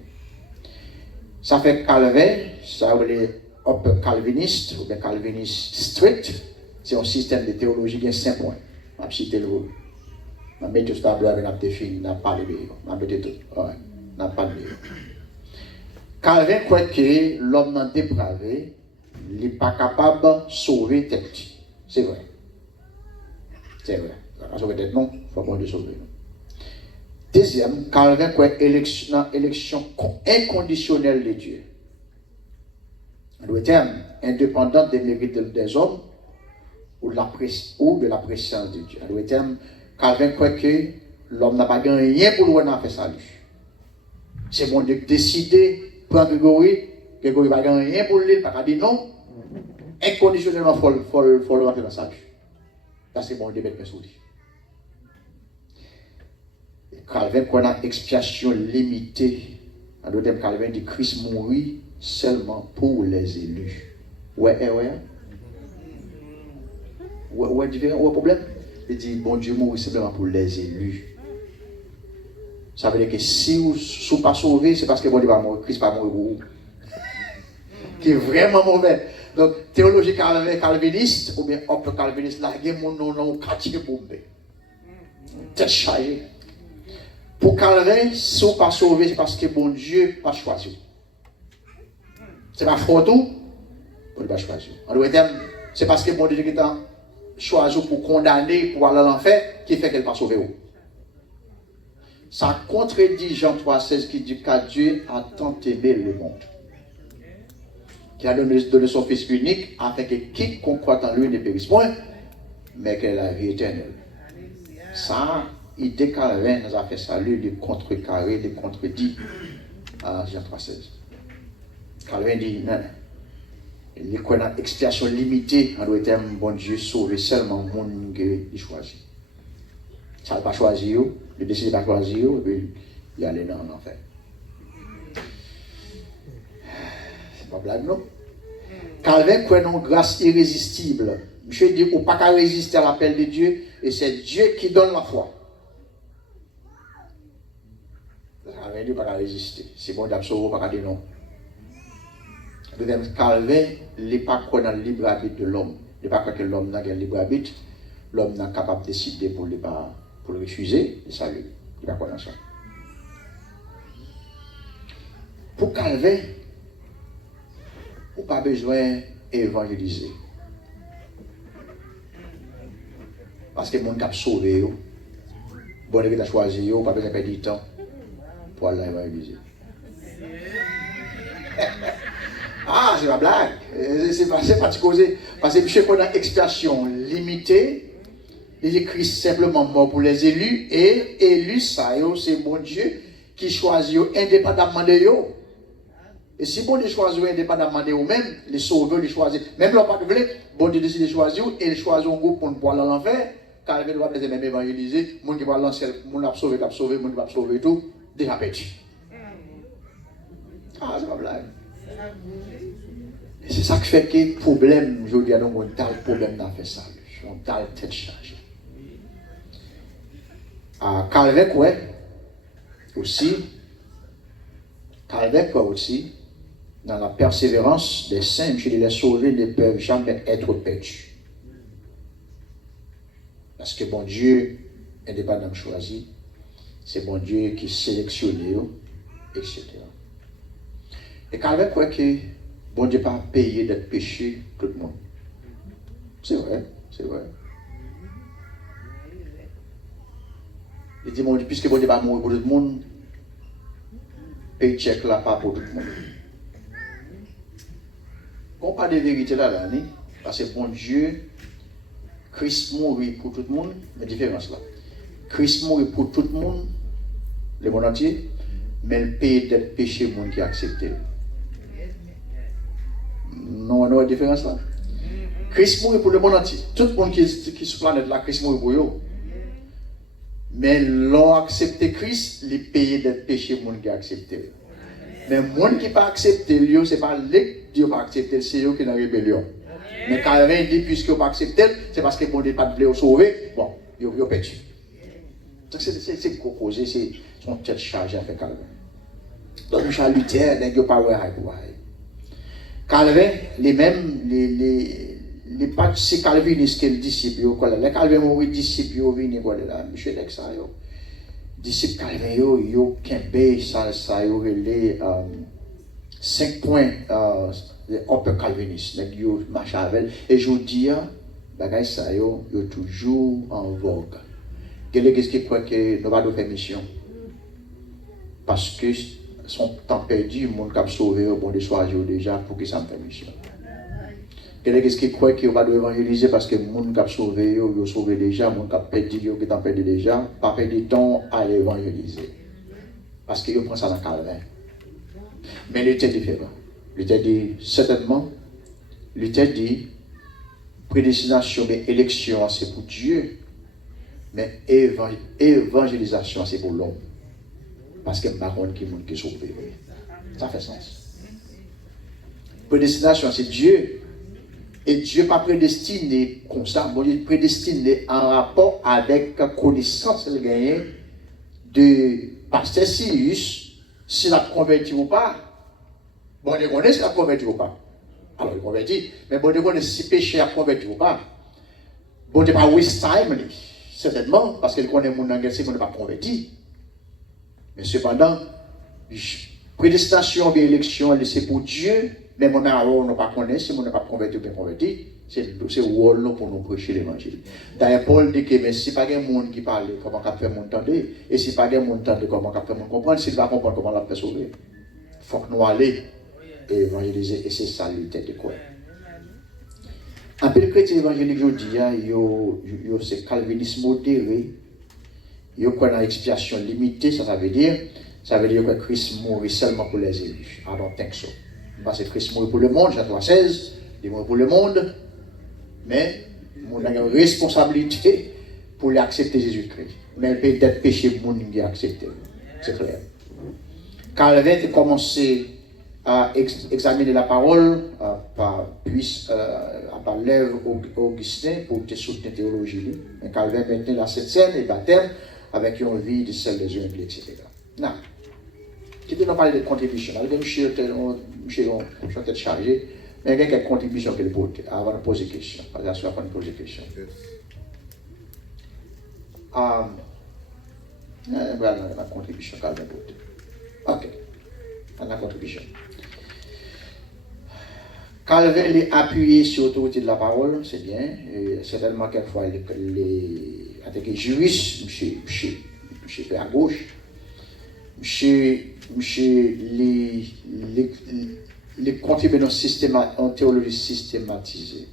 Ça fait Calvin, ça veut dire upper calviniste ou bien calviniste strict. C'est un système de théologie qui est 5 points. Je vais citer le rôle. Je vais mettre tout tableau avec la défini, je vais parler de lui. Je vais mettre tout. Je vais parler de lui. Calvin croit que l'homme non dépravé, il n'est pas capable de sauver tête. C'est vrai. C'est vrai. Quand sauver tête, non, il faut bon Dieu sauver. Deuxième, Calvin croit élection inconditionnelle de Dieu. En d'autres termes, indépendante des mérites des hommes, ou de la présence de Dieu. En d'autres termes, Calvin croit que l'homme n'a pas gagné rien pour le faire salut. C'est bon de décider, prendre Grégory n'a pas gagné rien pour lui, il n'a pas dit non. Inconditionnellement, il faut le faire dans salut. Ça, c'est bon de mettre mes soucis. Calvin qu'on a expiation limitée. En d'autres termes, Calvin dit Christ mourit seulement pour les élus. Ouais. Différent, ouais, problème. Il dit, bon Dieu mourit simplement pour les élus. Ça veut dire que si vous ne soyez pas sauvé, c'est parce que bon Dieu va mourir, Christ va mourir pour vous. Qui est vraiment mauvais. Donc, théologie calviniste, ou bien hop calviniste, là, il y a mon nom, quartier bombé. Tête chargée. Pour Calvin, si vous ne pas sauvé, c'est parce que bon Dieu n'a pas choisi. C'est pas fort tout, vous ne pas choisi. En d'autres termes, c'est parce que bon Dieu a choisi pour condamner, pour aller à l'enfer, qui fait qu'elle pas sauvé. Ça contredit Jean 3,16 qui dit qu'à Dieu a tant aimé le monde, qui a donné son Fils unique, afin que quiconque croit en lui ne périsse point, mais qu'elle a la vie éternelle. Ça, il Calvin nous a fait salut, il contrecarré, il contredit à Jean 3,16. Calvin dit non. Il y a une expiation limitée en d'autres termes, bon Dieu sauve seulement le monde qu'il choisit. Ça n'a pas choisi, il décide de pas choisir, et puis il allait dans l'enfer. C'est pas blague, non? Calvin croit en grâce irrésistible. Monsieur dit, on ne peut pas résister à l'appel de Dieu, et c'est Dieu qui donne la foi. Calvin dit, on ne peut pas résister. C'est bon d'absorber, on ne peut pas dire non. Calvin, il n'est pas croit dans le libre arbitre de l'homme. Il n'est pas croit que l'homme n'a qu'un libre arbitre. L'homme n'est capable de décider pour le refuser, et ça lui. Il n'est pas croit dans ça. Pour Calvin, on n'a pas besoin d'évangéliser. Parce que le monde qui a sauvé, bon, il a choisi, on n'a pas besoin de perdre du temps pour aller évangéliser. Ah, c'est pas blague. C'est pas de causer. Parce que monsieur qu'on a expiation limitée, il écrit simplement mort pour les élus, et élus, ça, c'est mon Dieu qui choisit indépendamment de eux. Et si bon Dieu choisit indépendamment de eux-mêmes, les sauveurs les choisissent. Même leur pas de blé, bon Dieu décide de choisir, et il choisit un groupe pour ne pas aller à l'enfer, car il ne va pas même évangéliser, mon qui va lancer, mon qui va sauver, mon qui va sauver tout, déjà perdu. Ah, c'est pas blague. Et c'est ça qui fait que le problème, je dis à nous, on a le problème dans faire ça. On a la tête chargée. Calvin quoi aussi, dans la persévérance des saints, je les sauvés ne peuvent jamais être perdus. Parce que bon Dieu, indépendamment choisi, c'est bon Dieu qui sélectionne, etc. Et Calvin croit que bon Dieu pas payé d'être péché tout le monde. C'est vrai. Il dit, bon Dieu, puisque bon Dieu pas mourir pour tout le monde, paycheck là pas pour tout le monde. On parle de vérité là, parce que bon Dieu, Christ mourit pour tout le monde, mais différence là. Christ mourit pour tout le monde, le monde entier, mais il paye d'être péché le monde qui a accepté. Non, la différence là. Christ mourit pour le monde entier. Tout le monde qui est sur la planète là, Christ mourit pour eux. Mais l'ont accepté Christ, les payer d'être péché, le monde qui a accepté. Mais le monde qui n'a pas accepté, ce n'est pas Dieu qui n'a pas accepté, c'est eux qui sont en rébellion. Mais quand il dit, puisque vous n'a pas accepté, c'est parce que bon Dieu n'a pas voulu sauver, bon, ils ont perdu. C'est composé, c'est son tête chargée à faire Calvin. Donc, Michel Luther, il n'a pas pour Calvin, les partis calvinistes qui sont disciples, les Calvin sont disciples, ils viennent là, monsieur Lexa, disciples Calvin, ils ont ça, les 5 points de upper calvinistes, ils marchent avec, et je vous dis, bagay ça, ils sont toujours en vogue. Quelqu'un qui croit que nous allons faire mission, parce que son temps perdu, le monde qui a sauvé, bon, de choisir déjà pour que ça me fasse mission. Quelqu'un qui croit qu'il va évangéliser parce que le monde qui a sauvé, il a sauvé déjà, le monde qui a perdu, il a perdu déjà, pas perdre du temps à l'évangéliser. Parce qu'il prend ça dans Calvin. Mais Luther est différent. Luther dit, certainement, Luther dit, prédestination et élection, c'est pour Dieu. Mais évangélisation, c'est pour l'homme. Parce que par contre, qui est sauvé. Ça fait sens. Prédestination, c'est Dieu. Et Dieu pas prédestiné comme ça. Bon, il est prédestiné en rapport avec la connaissance qu'il gagne de pasteur Sirius, s'il a converti ou pas. Bon, on connaît s'il a converti ou pas. Alors, il convertit. Mais bon, on connaît si péché a converti ou pas. Bon, il n'est pas waste time, certainement, parce qu'il connaît mon engagement, il n'est pas converti. Mais cependant, prédestination et élection, c'est pour Dieu, mais mon on ne pas connaît, si on n'a pas converti ou bien converti, c'est le rôle pour nous prêcher l'évangile. D'ailleurs, Paul dit que mais si pas de monde qui parle, comment on peut faire entendre, et si pas de monde entendre, comment on peut comprendre, s'il va comprendre comment on peut sauver. Il faut que nous allions évangéliser, et c'est ça l'idée de quoi. Un peu de chrétien évangélique, je dis, c'est calvinisme modéré. Il y a une expiation limitée, ça veut dire que Christ mourit seulement pour les élus. I don't think so. Parce que Christ mourit pour le monde, Jean 3,16, il mourit pour le monde, mais on a une responsabilité pour l'accepter Jésus-Christ. Mais peut-être péché pour nous qui accepter. C'est clair. Calvin a commencé à examiner la parole par l'œuvre Augustin pour te soutenir la théologie. Mais Calvin maintenant la septième et baptême avec une vie de celle des uns, etc. Non. Qui te nous parler de contribution. Alors, monsieur, je suis peut-être chargé, mais il y a quelques contributions qu'il peut avant de poser des questions. Avant de poser des questions. Voilà la contribution Calvin peut. Ok. La contribution. Calvin est appuyé sur l'autorité de la parole, c'est bien. Et certainement, quelquefois, les juristes, monsieur fait à gauche, monsieur les contribuer en théologie systématisée.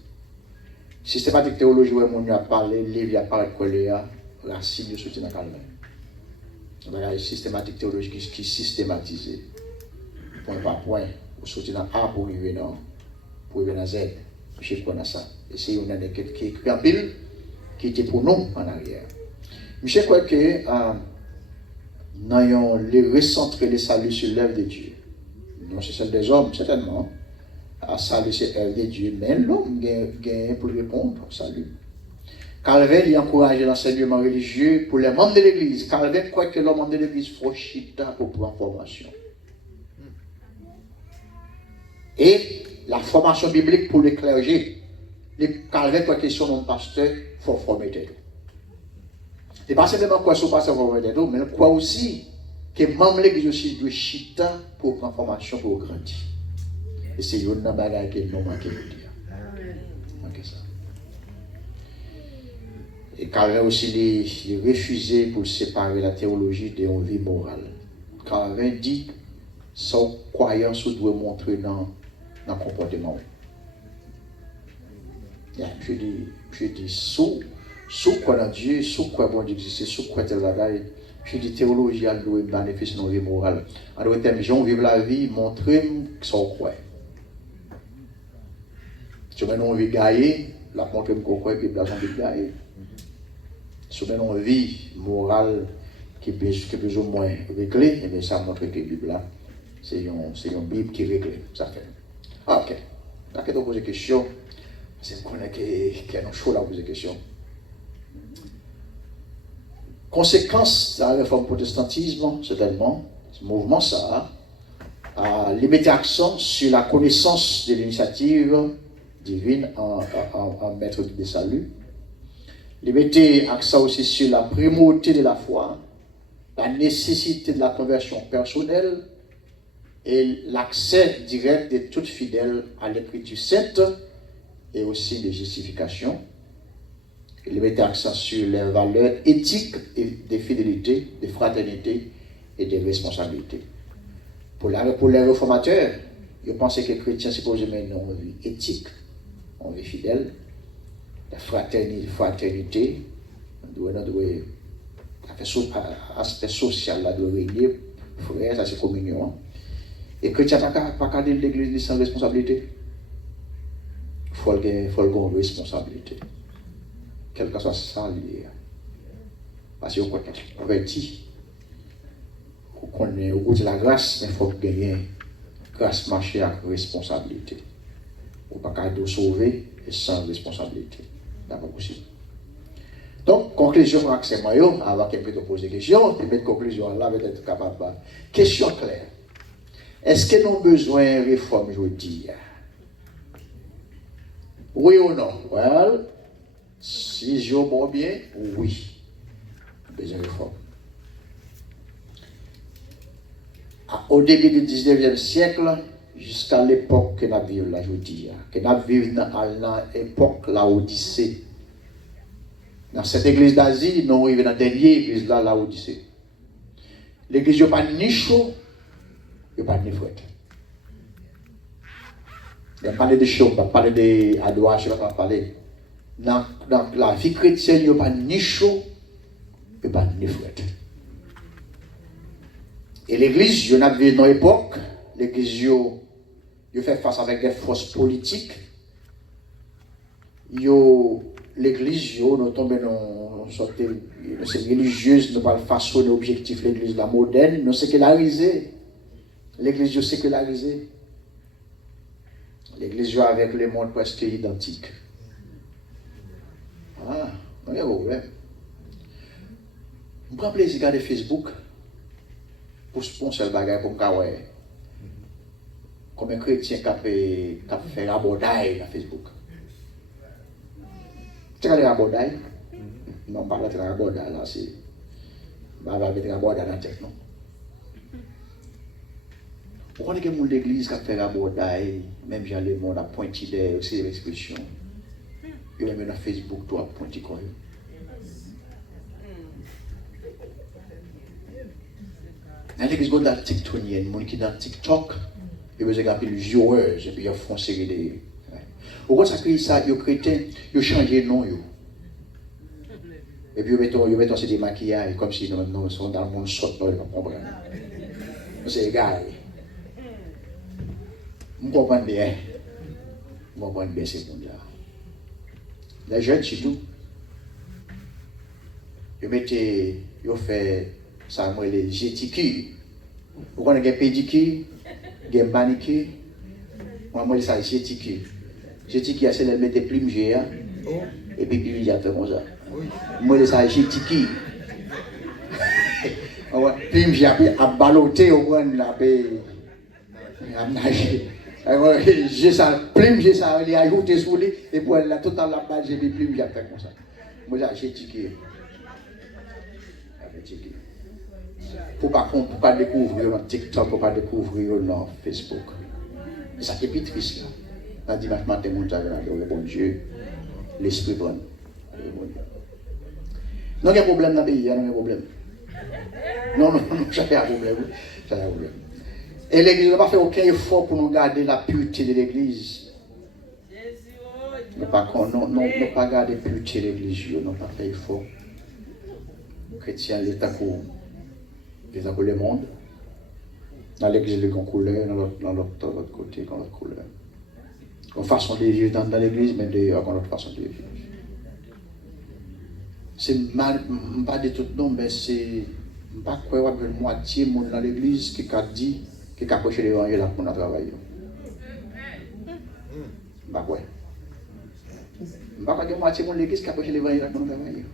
Systématique théologie, où on a parlé, livre, il a parlé de Coléa, racine de soutien à Calvin. Voilà, systématique théologie qui est systématisée. Point par point, au soutien à A pour arriver dans Z. Je sais qu'on a ça. Et c'est une année qui est écrit en pile, qui était pour nous en arrière. Je crois que nous avons recentré le salut sur l'œuvre de Dieu. Non, c'est celle des hommes, certainement. À salut, c'est l'œuvre de Dieu. Mais l'homme gagne pour répondre au salut. Calvin il encourage l'enseignement religieux pour les membres de l'Église. Calvin croit que les membres de l'Église font chita pour prendre formation. Et la formation biblique pour les clergés. Calvin croit que son nom pasteur, il faut former tout. Et pas simplement quoi son pasteur former tout, mais il croit aussi que les membres de l'Église aussi doivent chita pour prendre formation pour grandir. Et c'est une bagaille que nous manquons de dire. Manquez ça. Et Calvin aussi il refusé pour séparer la théologie de la vie morale. Calvin dit son croyance doit montrer dans le comportement. Je dis sous quoi dans Dieu, sous quoi bon Dieu existe, sous quoi tel bagaille. Je dis théologie elle doit bénéficier de la vie morale. Elle doit être gens vivre la vie, montrer son croit. Si on a envie de gagner, la montrer qu'on croit que la vie gagne. Si on a une vie morale qui est plus ou moins réglée, et ça montre que la Bible, c'est une Bible qui est réglée. Ça fait. Ok. Là, quand on pose des questions, c'est qu'on a qu'il y a un choix à poser des questions. Conséquence de la réforme protestantisme, certainement, ce mouvement, ça, il mettait accent sur la connaissance de l'initiative divine en maître de salut. Il mettait accent aussi sur la primauté de la foi, la nécessité de la conversion personnelle et l'accès direct de tout fidèle à l'écriture sainte et aussi des justifications. Il mettait accent sur les valeurs éthiques et de fidélité, de fraternité et de responsabilité. Pour les réformateurs, ils pensaient que les chrétiens supposément ont une vie éthique, une vie fidèle, la fraternité, l'aspect social là doit régner, frère, ça c'est communion. Et les chrétiens n'ont pas qu'à dire l'église sans responsabilité. Il faut avoir une responsabilité. Quel que soit ça lié. Parce qu'on est converti. On est au bout de la grâce, mais il faut gagner grâce marcher avec responsabilité. On ne peut pas sauver et sans responsabilité. Ce n'est pas possible. Donc, conclusion pour accès maillot, avant qu'elle puisse poser des questions, et mettre conclusion là, peut-être capable. Question claire. Est-ce que nous avons besoin de réforme aujourd'hui? Oui ou non? Well, si je vois bien, oui. Besoin de réforme. Au début du 19e siècle, jusqu'à l'époque que nous vivons là, je dis, que nous vivons dans l'époque la Odyssée. Dans cette église d'Asie, nous arrivons dans la dernière église là, la Odyssée. L'église n'est pas ni chaud, il n'y a pas ni fouette. Il n'y a pas de chaud, il n'y a pas d'adoration, il n'y a pas parler. Dans la vie chrétienne, il n'y a pas ni chaud, il n'y a pas ni fouette. Et l'église, je n'ai vu dans l'époque, l'église, je fait face avec des forces politiques. L'église, nous tombons dans une sorte de religieuse, nous parlons façonner l'objectif de l'église la moderne, nous sécularisée. L'église est sécularisée. L'église avec le monde presque identique. Ah, il y a un problème. Je prends plaisir de regarder Facebook pour un seul bagage pour me dire comme un chrétien qui a fait un abordaille sur Facebook. Tu as regardé l'abordaille? Non, pas l'abordaille, là, c'est. Je vais mettre l'abordaille dans la tête, non? Vous connaissez que l'église qui a fait l'abordaille, même j'ai le monde a pointé des expressions. Il y a même dans Facebook, toi, pointé quoi. Dans l'église de la TikTok, il y a des gens qui sont dans TikTok, ils ont des viewers, et puis ils font série des. Au contraire, ça crée ça, les chrétiens, ils changent de nom. Et puis ils mettent des maquillages, comme si nous sommes dans le monde sot, ils ne comprennent pas. C'est égal. Je comprends bien. Je comprends bien ces gens-là. Les jeunes, surtout, ils fait ça, moi, les GTQ. Vous connaissez les pédicures, les manicures. Moi, ça, GTQ. GTQ, c'est le mettre plume G, et puis il a fait comme ça. Moi, ça, GTQ. Plume G a ballotté au moins, a nagé. J'ai ça, plume G, ça, il a ajouté sur lui, et pour la totale la base, j'ai mis plume G a fait comme ça. Moi, ça, GTQ. Pour ne pas découvrir dans TikTok, pour ne pas découvrir dans Facebook. Et ça qui est plus triste. Là, dimanche matin, on a le bon Dieu, l'esprit bon. Non, il y a un problème dans le pays, il y a un problème. Non, ça fait un problème. Et l'église n'a pas fait aucun effort pour nous garder la pureté de l'église. Nous n'avons pas gardé la pureté de l'église, nous n'avons pas fait effort. Les chrétiens, l'État pour le monde. Dans l'église, les couleurs, dans l'autre côté, dans l'autre couleur. Une façon de vivre dans l'église, mais d'ailleurs, une autre façon de vivre. C'est mal, pas de tout non, mais c'est pas quoi qu'il y a une moitié de monde dans l'église qui a dit qui a prêché l'évangile pour nous travailler. Pas quoi. Pas quoi de moitié de l'église qui a prêché l'évangile pour nous travailler.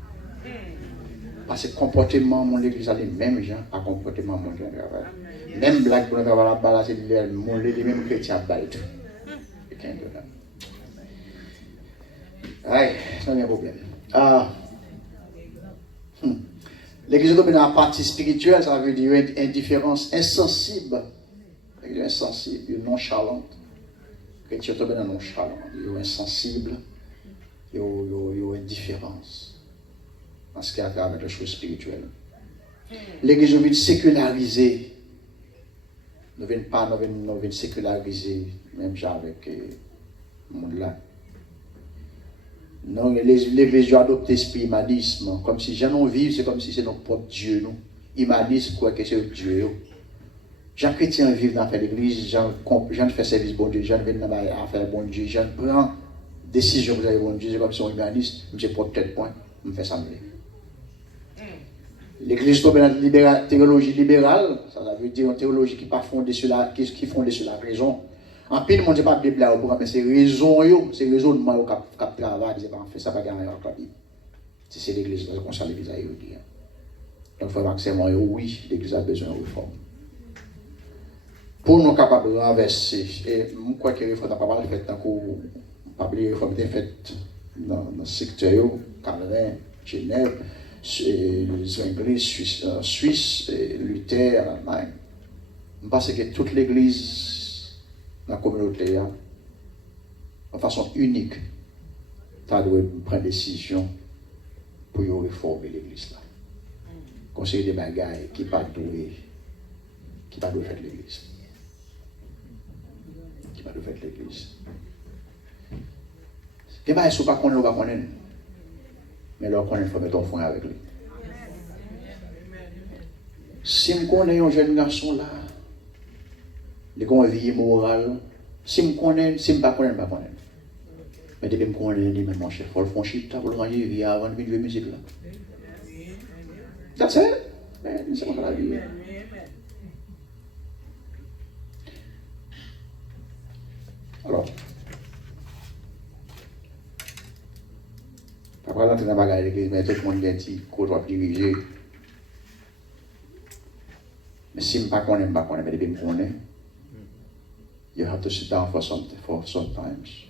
Parce que le comportement de l'église a les mêmes gens à comportement de mon travail. Même blague pour nous travailler là-bas, c'est les mêmes chrétiens à tout. Aïe, ça n'est pas un problème. L'église domine la partie spirituelle, ça veut dire une indifférence insensible, insensible, nonchalante. Chrétien tombe dans nonchalant, il est insensible, il est indifférence. En ce qui a à faire avec les choses spirituelles. L'église domine sécularisée. Nous ne venons séculariser, même avec le monde là. Non, l'église a adopté l'esprit humanisme, comme si gens non vivent, c'est comme si c'est notre propre Dieu. Nous. Humanisme, quoi que c'est Dieu. Jean chrétien vivent dans l'église, Jean fait service bon Dieu, Jean vient dans la faire bon Dieu, Jean prend décision pour aller bon Dieu, c'est comme si on humaniste, je prends peut-être point, je fais ça. L'église tombe dans la théologie libérale, ça veut dire une théologie qui n'est pas fondée sur la, qui est fondée sur la raison. En pile, on ne dit pas Bible là, mais c'est raison, c'est raisonnement qui travaille, c'est pas en fait, ça va gagner avec la Bible. C'est l'église, c'est comme ça l'église a eu. Donc, frère Maxime, oui, l'église a besoin de réforme. Pour nous capables de renverser, et je crois que la réforme n'a pas mal fait, pas oublier réforme était faite dans le secteur, Calvin, Genève, les Anglais, Suisse, Luther, Allemagne. Je pense que toute l'église dans la communauté, de façon unique, ça doit prendre des décisions pour réformer l'église. Conseiller des bagailles qui ne pas faire l'église. Qui pas faire l'église. Et bien, si vous ne connaissez pas, mais leur connaît, il faut mettre un fond avec lui. Si je connais un jeune garçon là, il a une vie morale, si je connais, si je ne connais pas, je ne connais. Mais depuis que je connais, il mon chef, il faut chita pour le ranger, il vient avant de jouer musique là. That's it. C'est pas la vie. Alors, après l'entrée dans la bagarre de l'église, mais tout le monde a dit qu'on doit diriger. Mais si je ne connais pas, mais depuis que je connais, you have to sit down for sometimes.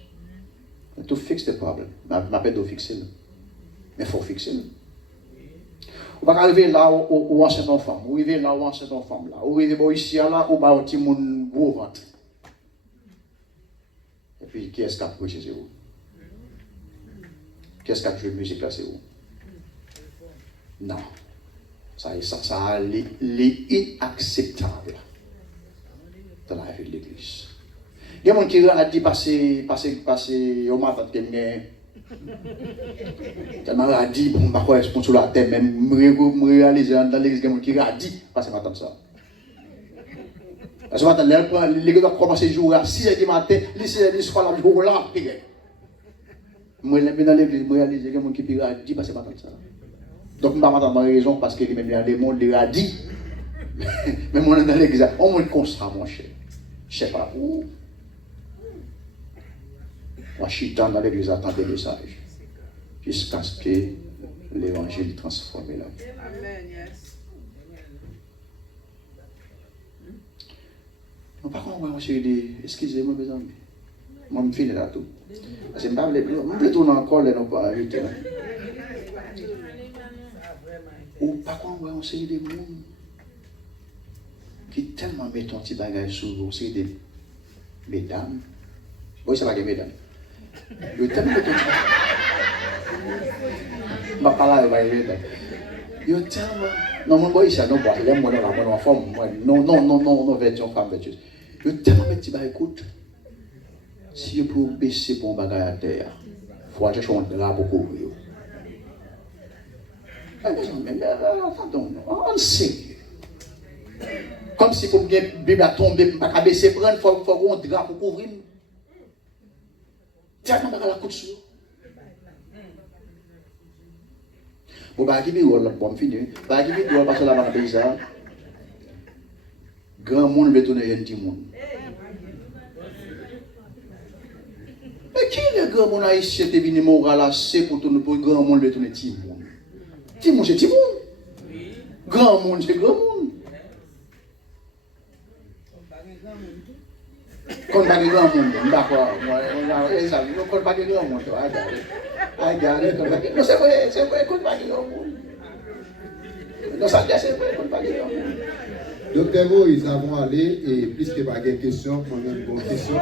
To fix the problem. Je ne peux pas fixer. Mais il faut fixer. On va arriver là où on s'est en femme, ou arriver là où on s'est en femme là, ou arriver ici là où on a un petit monde gros ventre. Et puis qui est-ce qui a prêché c'est où? Qui est-ce qui a joué de musique là c'est où? Non. Ça est inacceptable dans la vie de l'église. Il y a des gens qui a dit passer au matin de quelqu'un. Tellement a dit, bon, je ne sais pas sur la terre, même me réaliser dans l'église, il y a des gens qui a dit, passer matin ça. Parce que matin, l'église a commencé à jouer à 6h du matin, les 6h du soir, la jour là, moi, je dans l'église, je réalise qu'il y a des gens qui a dit, passer matin ça. Donc, je ne vais pas m'attendre à raison parce qu'il y a des gens qui a dit. Mais moi, dans l'église, on me constat, mon cher. Je ne sais pas où. Moi, je suis dans l'église, j'attends des messages. Jusqu'à ce que l'évangile transforme la vie. Amen, yes. Par contre, moi, je dis, excusez-moi, mes amis. Moi, je me finis là tout. Parce que je ne veux tourner encore, là, non pas arrêter. Ou par contre, on sait des gens qui tellement mettent un petit bagage sur vous, c'est des mesdames. Oui, ça va des mesdames. Ils tellement mettent un petit bagage. Je ne vais pas là, il va ils tellement. Non, mon boy, ça, non, moi, je moi, la bonne femme, non, version femme, vertueuse. Ils tellement mettent un petit bagage, écoute. Si vous pouvez baisser pour un bagage à terre, il faut chercher un drap pour couvrir. On sait. Comme si pour bien Bible a tombé, pas qu'à baisser prendre, il faut qu'on drap pour couvrir. Tiens, on va la coup de sous. Bon, bah, qui vit là, bon, fini. Bah, qui vit parce que là, dans le pays, ça, grand monde veut tourner un petit monde. Mais qui est le grand monde haïtien qui est venu moral là, c'est pour tourner pour grand monde veut tourner petit monde. Petit monde, c'est petit monde. Grand monde, c'est grand monde. Quand pas de grand monde, d'accord. Quand pas de grand monde, non, c'est vrai, quand pas de grand monde. Non, ça c'est vrai, quand pas de grand monde. Docteur Moïse, nous avons allé, et puisque pas de questions, on a une bonne question.